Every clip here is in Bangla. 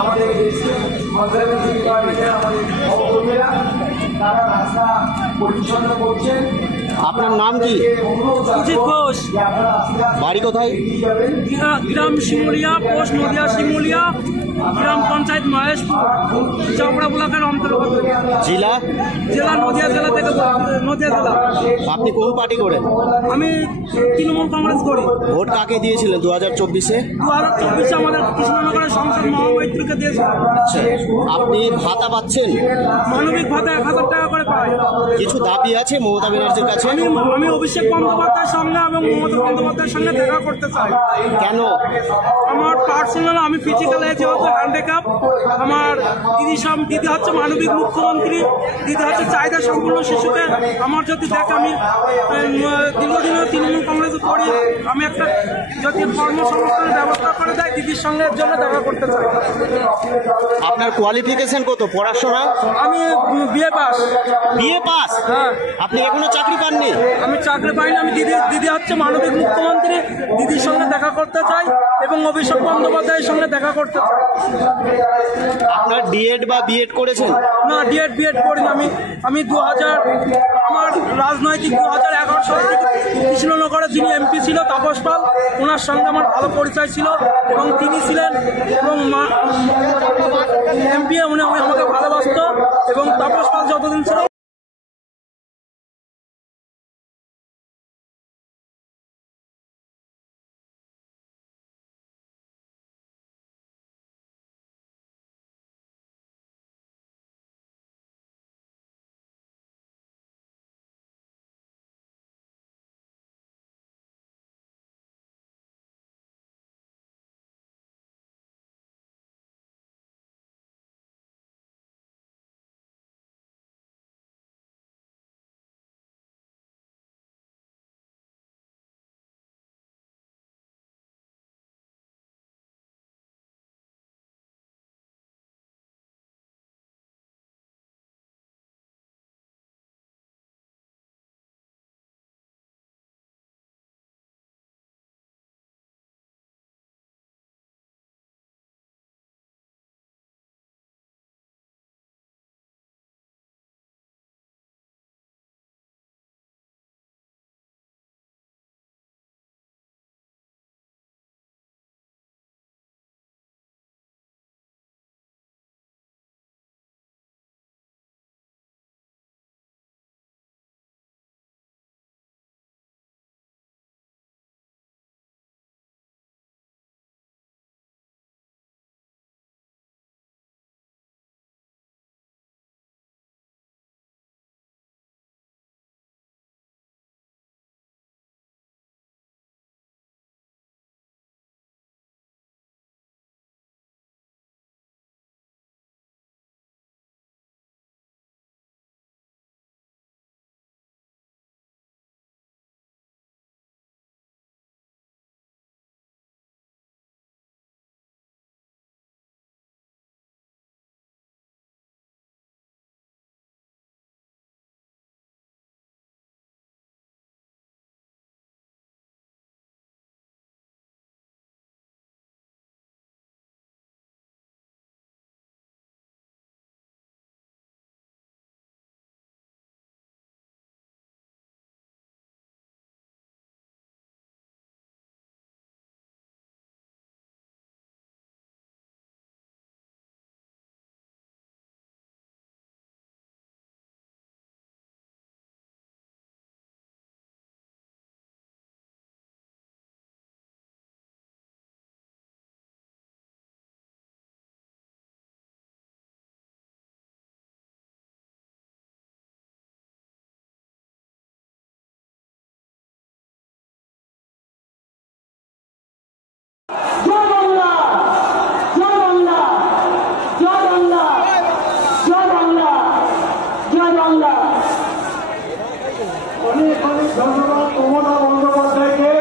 আমাদের আমাদের সহকর্মীরা তারা রাস্তা পরিচ্ছন্ন করছেন। আপনার নাম কি? সুজিত ঘোষ। বাড়ি কোথায়? গ্রাম শিমুলিয়া, পোস্ট নদিয়া শিমুলিয়া, গ্রাম পঞ্চায়েত মহেশপুর, চাপড়া ব্লকের অন্তর্গত। জেলা? জেলা নদিয়া জেলা থেকে, নদিয়া জেলা। আপনি কোন পার্টি করেন? আমি তৃণমূল কংগ্রেস করি। ভোট কাকে দিয়েছিলেন 2024-এ? 2024-এ আমাদের কৃষ্ণনগরের সংসদ মহামৈত্রীকে দিয়েছিলেন। আচ্ছা, আপনি ভাতা পাচ্ছেন? মানবিক ভাতা 1000 টাকা করে পাই। কিছু দাবি আছে মমতা ব্যানার্জির কাছে? আমি অভিষেক বন্দ্যোপাধ্যায়ের সঙ্গে এবং মমতা বন্দ্যোপাধ্যায়ের সঙ্গে দেখা করতে চাই। কেন? আমার পার্সোনাল, আমি ফিজিক্যাল যেহেতু হ্যান্ডিক্যাপ, আমার দিদি হচ্ছে মানবিক মুখ্যমন্ত্রী, দিদি হচ্ছে চাহিদা সম্পূর্ণ শিশুকে আমার যদি দেখে, আমি দীর্ঘদিনের তৃণমূল কংগ্রেস করি, আমি একটা যদি কর্মসংস্থানের ব্যবস্থা করে দেয়, দিদির সঙ্গে এর জন্য দেখা করতে চাই। আপনার কোয়ালিফিকেশন কত পড়াশোনা? আমি বিএ পাস। BA pass? হ্যাঁ। আপনি এখনো চাকরি পাননি? আমি চাকরি পাইনি। আমি দিদি হচ্ছে মানবিক মুখ্যমন্ত্রী, দিদির সঙ্গে দেখা করতে চাই এবং অভিষেক বন্দ্যোপাধ্যায়ের সঙ্গে দেখা করতে চাই। আপনার ডিএড বা বিএড করেছেন? না, ডিএড বিএড করিনি। আমি আমার রাজনৈতিক 2011 সাল থেকে কৃষ্ণনগরে যিনি এমপি ছিল তাপস পাল, ওনার সঙ্গে আমার ভালো পরিচয় ছিল এবং তিনি ছিলেন এবং এমপি, উনি আমাকে ভালোবাসত এবং তাপস পাল যতদিন ছিল ধন্যবাদ মমতা বন্দ্যোপাধ্যায়কে।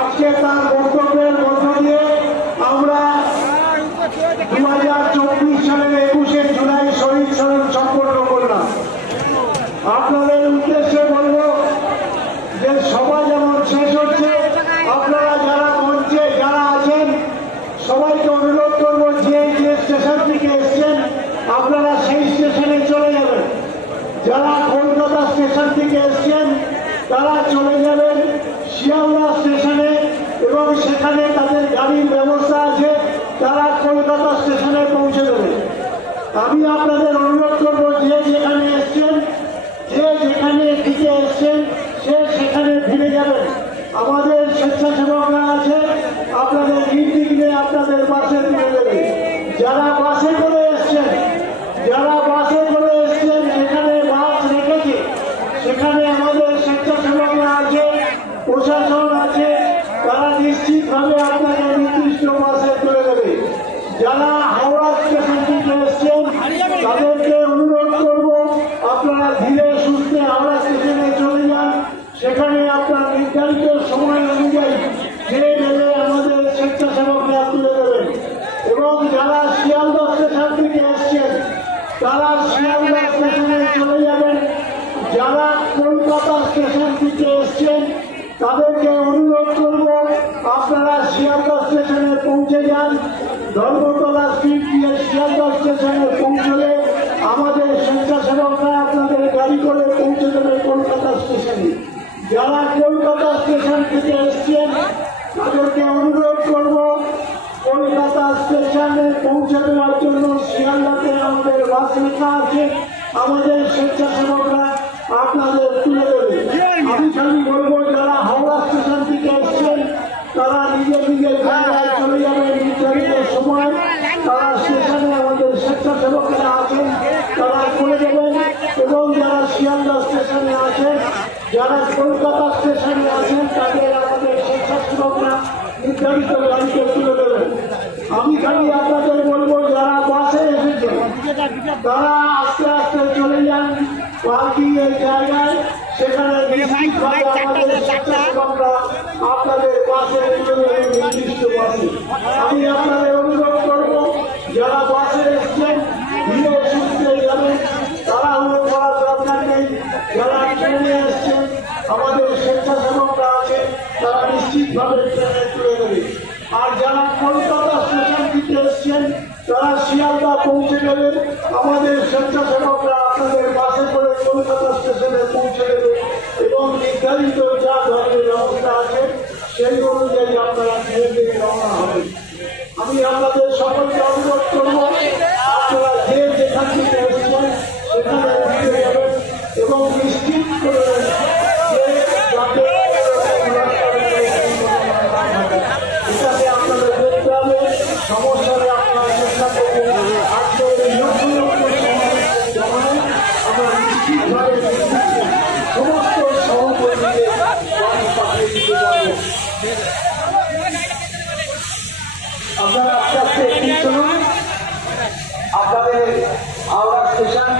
আজকে তার বক্তব্যের মধ্য দিয়ে আমরা 2024 সালের 21শে জুলাই শহীদ স্মরণ সম্পন্ন করলাম। আপনাদের উদ্দেশ্যে বলব যে সভা যেমন শেষ হচ্ছে, আপনারা যারা মঞ্চে যারা আছেন সবাইকে অনুরোধ করবো যে যে স্টেশন থেকে এসছেন আপনারা সেই স্টেশনে চলে যাবেন। যারা কলকাতা স্টেশন থেকে এসছেন তারা চলে যাবেন শিয়ালদা স্টেশনে এবং সেখানে তাদের গাড়ির ব্যবস্থা আছে, তারা কলকাতা স্টেশনে পৌঁছে দেবে। আমি আপনাদের অনুরোধ করবো যে যেখানে এসছেন, যে যেখানে থেকে এসছেন সে সেখানে ফিরে যাবেন। আমাদের স্বেচ্ছাসেবকরা আছে, আপনাদের নির্বিঘ্নে আপনাদের বাসে তুলে দেবে। যারা বাসে করে এসছেন, যেখানে বাস রেখেছে সেখানে আমাদের স্বেচ্ছাসেবকরা আছে, প্রশাসন আছে, তারা নিশ্চিতভাবে আপনাকে নির্দিষ্ট বাসে তুলে দেবে। যারা হাওড়া স্টেশন থেকে এসছেন তাদেরকে অনুরোধ করব আপনারা ধীরে সুস্থে হাওড়া স্টেশনে চলে যান, সেখানে আপনার নির্ধারিত সময় অনুযায়ী যে রেলে আমাদের স্বেচ্ছাসেবকরা তুলে দেবেন। এবং যারা শিয়ালদা স্টেশন থেকে এসছেন তারা শিয়ালদা স্টেশনে চলে যাবেন। যারা কলকাতা স্টেশন থেকে এসছেন তাদেরকে অনুরোধ করব আপনারা শিয়ালদা স্টেশনে পৌঁছে যান। ধর্মতলা স্ট্রিট দিয়ে শিয়ালদা স্টেশনে পৌঁছলে আমাদের স্বেচ্ছাসেবকরা আপনাদের গাড়ি করে পৌঁছে দেবে কলকাতা স্টেশনে। যারা কলকাতা স্টেশন থেকে এসছেন তাদেরকে অনুরোধ করব কলকাতা স্টেশনে পৌঁছে দেওয়ার জন্য শিয়ালদাতে আমাদের বাস লেখা আছে, আমাদের স্বেচ্ছাসেবকরা আপনাদের তুলে দেবে। আমি খালি বলবো যারা হাওড়া স্টেশন থেকে এসছেন তারা নিজের জায়গায় চলে যাবে নির্ধারিত সময়, তারা স্টেশনে আমাদের স্বেচ্ছাসেবকরা আছেন তারা করে দেবেন। এবং যারা শিয়ালদা স্টেশনে আছেন, যারা কলকাতা স্টেশনে আছেন তাদের আমাদের স্বেচ্ছাসেবকরা নির্ধারিত গাড়িতে তুলে দেবেন। আমি খালি আপনাদের বলবো যারা বাসে এসেছেন তারা আস্তে আস্তে চলে যান পার্কিং এর জায়গায়, সেখানে আমাদের স্বেচ্ছাসেবকরা আপনাদের বাসে তুলে দেবেন নির্দিষ্ট বাসে। আমি আপনাদের অনুরোধ করবো যারা বাসে এসছেন ধীরে সুস্থে যাবেন, তাড়াহুড়ো করার দরকার নেই। যারা ট্রেনে এসছেন আমাদের স্বেচ্ছাসেবকরা আছে, তারা নিশ্চিতভাবে ট্রেনে তুলে দেবে। আর যারা কলকাতা স্টেশন থেকে এসছেন তারা শিয়ালদা পৌঁছে দেবেন, আমাদের স্বেচ্ছাসেবকরা আপনাদের বাসে করে কলকাতা স্টেশনে পৌঁছে দেবে এবং নির্ধারিত যা ধরনের ব্যবস্থা আছে সেই অনুযায়ী আপনারা ধীরে ধীরে রওনা হবেন। আমি আপনাদের সকলকে অনুরোধ করব আপনারা যে যেখান থেকে এসছেন সেখানে ফিরে যাবেন এবং নিশ্চিত করবেন যে যাতে এটাকে আপনাদের দেখতে হবে, সমস্যারে আপনারা চেষ্টা করবেন। আজকে লক্ষ লক্ষ সময় আমরা নিশ্চিতভাবে সমস্ত সহকর্মীদের পাঠিয়ে দিতে পারব। আপনারা আস্তে আস্তে একটি শুনুন। আপনাদের হাওড়া স্টেশন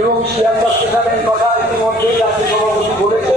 এবং শিয়ালদা স্টেশনের কথা ইতিমধ্যে জাতীয় সভাপতি বলেছে।